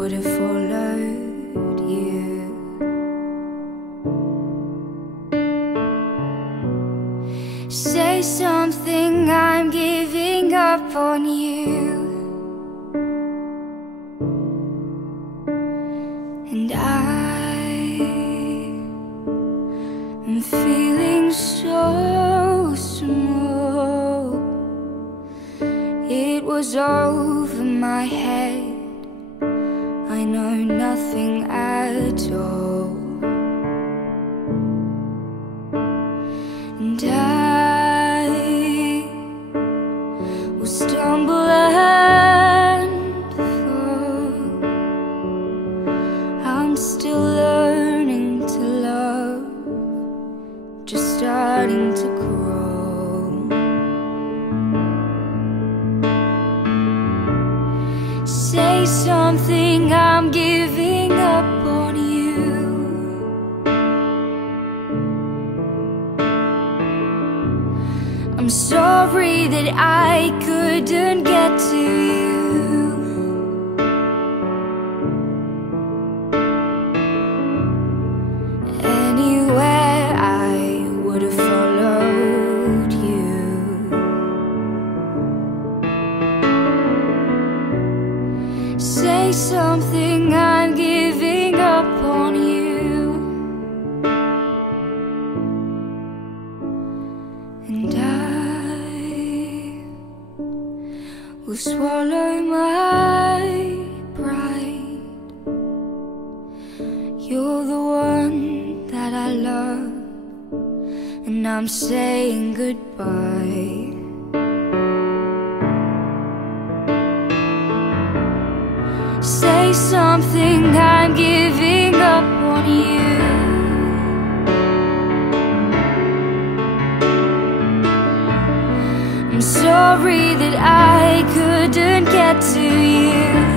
would have followed you. Say something, I'm giving up on you. And I'm feeling so small. It was over my head, I know nothing at all. And I will stumble and fall. I'm still learning to love, just starting to crawl. Say something, I'm giving up on you. I'm sorry that I couldn't get to you. Anywhere I would have followed you. Say something, I'm giving up on you. And I will swallow my pride. You're the one that I love, and I'm saying goodbye. Say something, I'm giving up on you. I'm sorry that I couldn't get to you.